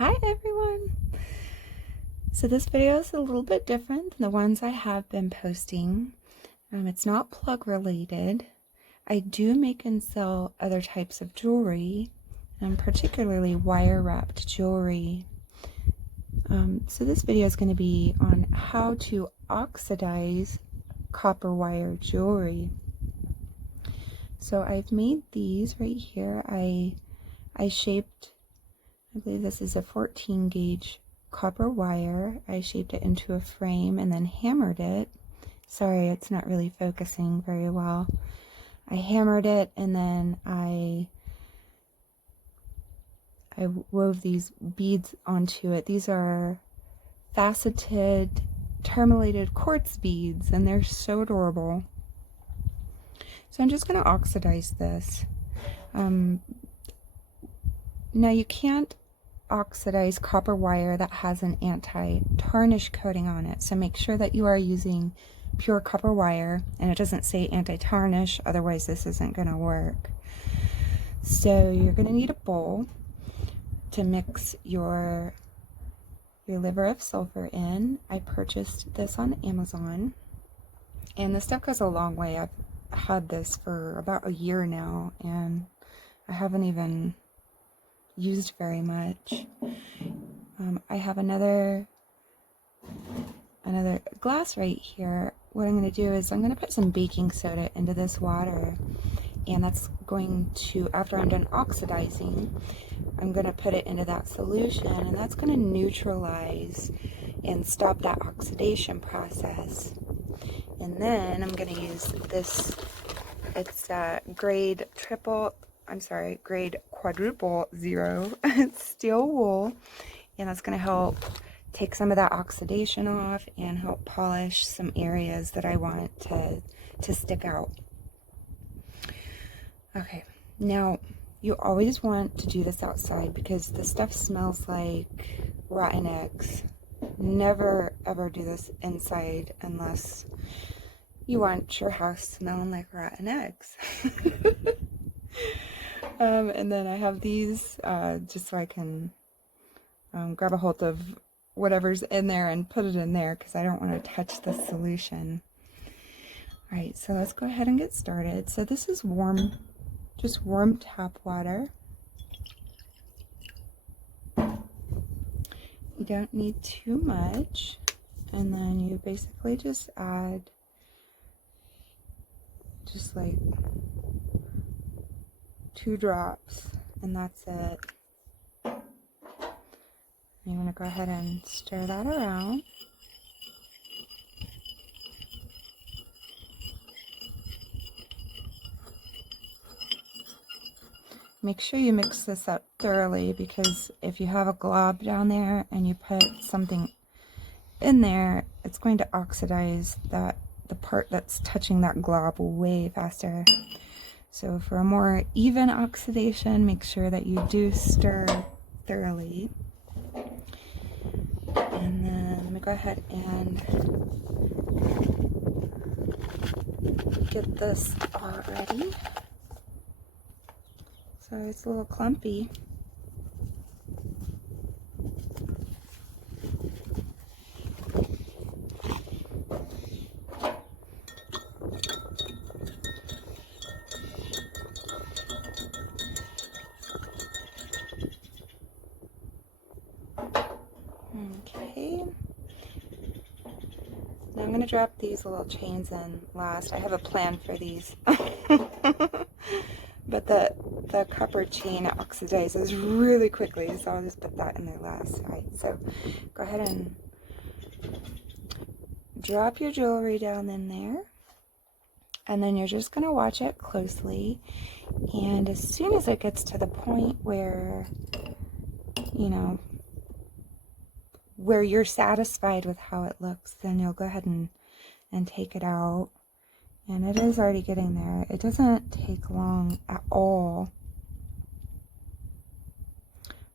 Hi everyone! So this video is a little bit different than the ones I have been posting. It's not plug related. I do make and sell other types of jewelry, particularly wire wrapped jewelry. So this video is going to be on how to oxidize copper wire jewelry. So I've made these right here. I shaped, I believe this is a 14 gauge copper wire. I shaped it into a frame and then hammered it. Sorry, it's not really focusing very well. I hammered it and then I wove these beads onto it. These are faceted terminated quartz beads and they're so adorable. So I'm just going to oxidize this. Now you can't oxidize copper wire that has an anti-tarnish coating on it, so make sure that you are using pure copper wire and it doesn't say anti-tarnish, otherwise this isn't going to work. So you're going to need a bowl to mix your liver of sulfur in. I purchased this on Amazon and the stuff goes a long way. I've had this for about a year now and I haven't even used very much. I have another glass right here. What I'm going to do is I'm going to put some baking soda into this water, and that's going to, after I'm done oxidizing, I'm going to put it into that solution, and that's going to neutralize and stop that oxidation process. And then I'm going to use this, it's grade quadruple zero steel wool, and that's going to help take some of that oxidation off and help polish some areas that I want to stick out. Okay, now you always want to do this outside because the stuff smells like rotten eggs. Never ever do this inside unless you want your house smelling like rotten eggs. And then I have these just so I can grab a hold of whatever's in there and put it in there because I don't want to touch the solution. Alright, so let's go ahead and get started. So this is warm, just warm tap water. You don't need too much, and then you basically just add just like 2 drops, and that's it. You want to go ahead and stir that around. Make sure you mix this up thoroughly, because if you have a glob down there and you put something in there, it's going to oxidize the part that's touching that glob way faster. So for a more even oxidation, make sure that you do stir thoroughly. And then let me go ahead and get this all ready. Sorry, it's a little clumpy. Okay. Now I'm going to drop these little chains in last. I have a plan for these. But the copper chain oxidizes really quickly, so I'll just put that in there last. Alright, so go ahead and drop your jewelry down in there. And then you're just going to watch it closely. And as soon as it gets to the point where, you know, where you're satisfied with how it looks, then you'll go ahead and take it out. And it is already getting there. It doesn't take long at all.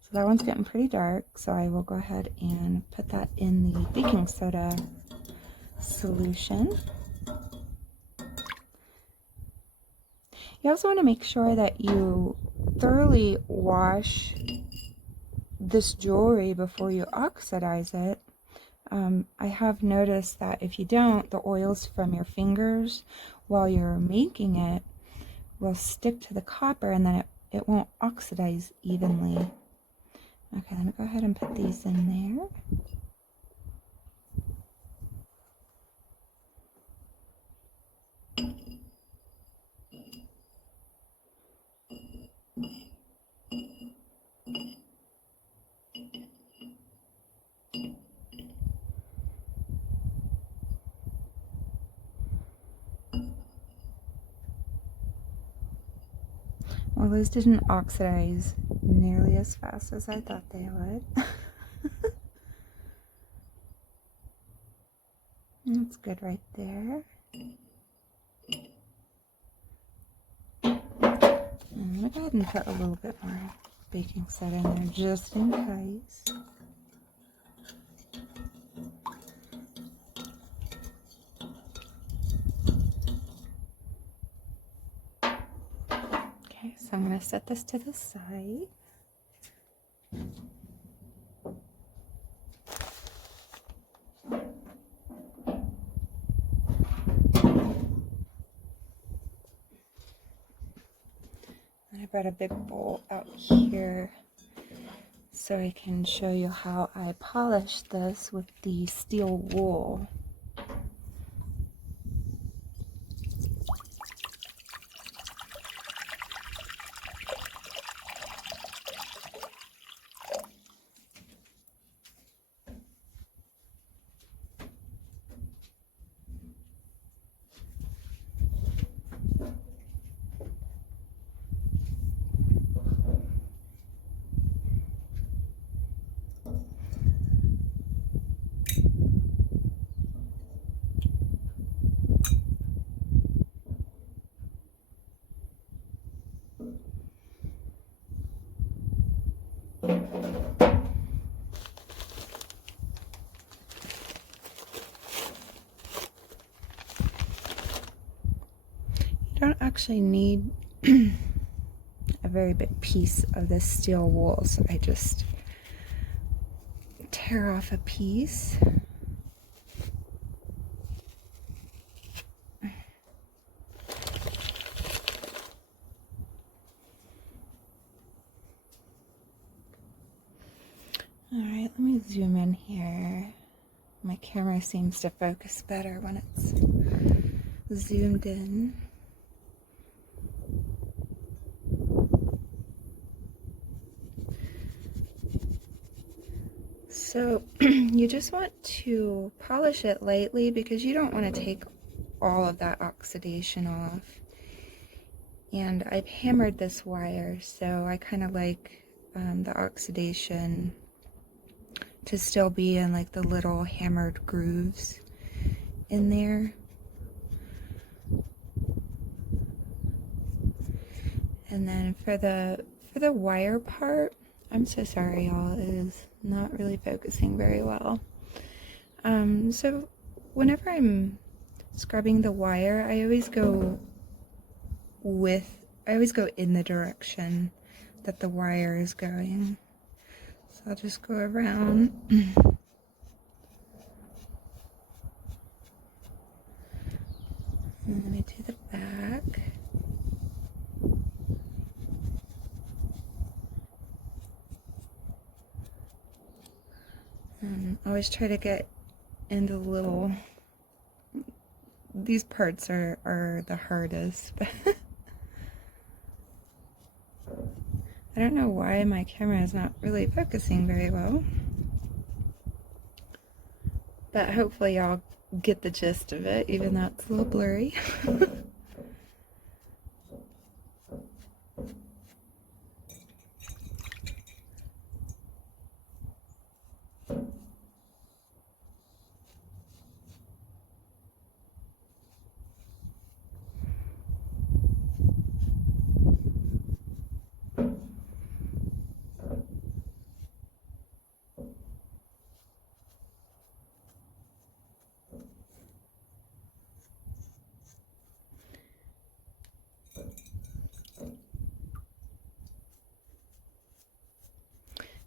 So that one's getting pretty dark, so I will go ahead and put that in the baking soda solution. You also want to make sure that you thoroughly wash this jewelry before you oxidize it, I have noticed that if you don't, the oils from your fingers while you're making it will stick to the copper, and then it won't oxidize evenly. Okay, let me go ahead and put these in there. Well, those didn't oxidize nearly as fast as I thought they would. That's good right there. I'm going to go ahead and put a little bit more baking soda in there just in case. Okay, so I'm going to set this to the side. I brought a big bowl out here so I can show you how I polished this with the steel wool. You don't actually need a very big piece of this steel wool, so I just tear off a piece. Alright, let me zoom in here. My camera seems to focus better when it's zoomed in. So you just want to polish it lightly because you don't want to take all of that oxidation off. And I've hammered this wire, so I kind of like the oxidation to still be in like the little hammered grooves in there. And then for the wire part, I'm so sorry y'all, it is not really focusing very well. So whenever I'm scrubbing the wire, I always go in the direction that the wire is going. So I'll just go around. And let me do the back. Always try to get into these parts are the hardest. I don't know why my camera is not really focusing very well. But hopefully y'all get the gist of it, even though it's a little blurry.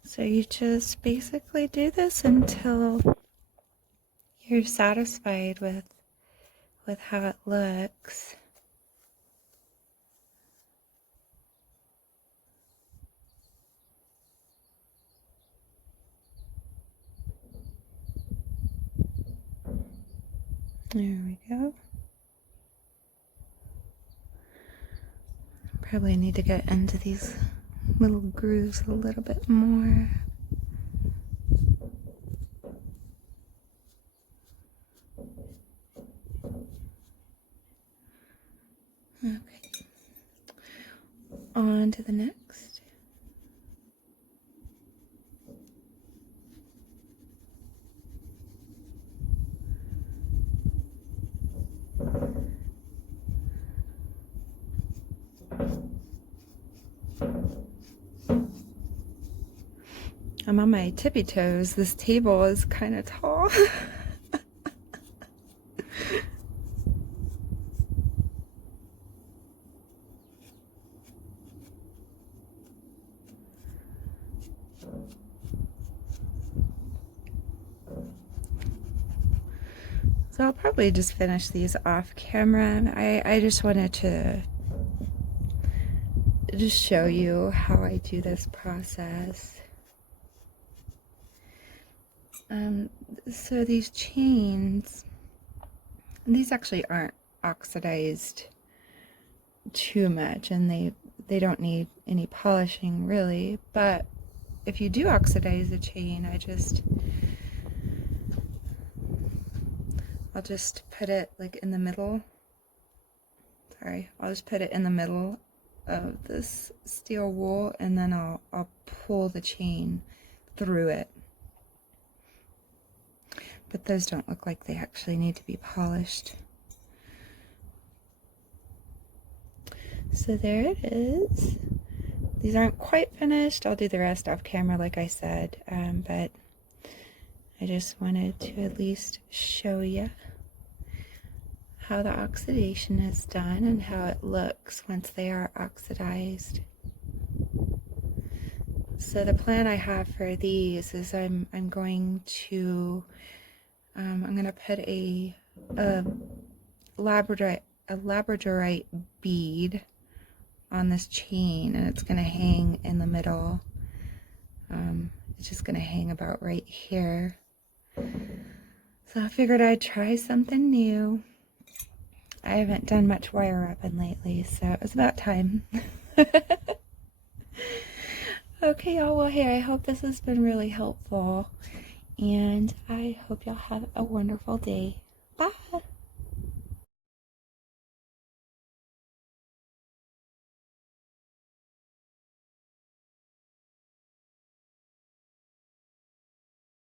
So you just basically do this until you're satisfied with how it looks. There we go. Probably need to get into these little grooves a little bit more. Okay. On to the next. I'm on my tippy toes. This table is kind of tall. So I'll probably just finish these off camera. I just wanted to just show you how I do this process. So these chains, these actually aren't oxidized too much, and they don't need any polishing really, but if you do oxidize a chain, I'll just put it like in the middle. Sorry, I'll just put it in the middle of this steel wool, and then I'll pull the chain through it. But those don't look like they actually need to be polished. So there it is. These aren't quite finished. I'll do the rest off camera like I said, but I just wanted to at least show you how the oxidation is done and how it looks once they are oxidized. So the plan I have for these is I'm going to put a labradorite bead on this chain, and it's going to hang in the middle. It's just going to hang about right here. So I figured I'd try something new. I haven't done much wire wrapping lately, so it was about time. Okay, y'all, well, hey, I hope this has been really helpful, and I hope y'all have a wonderful day. Bye!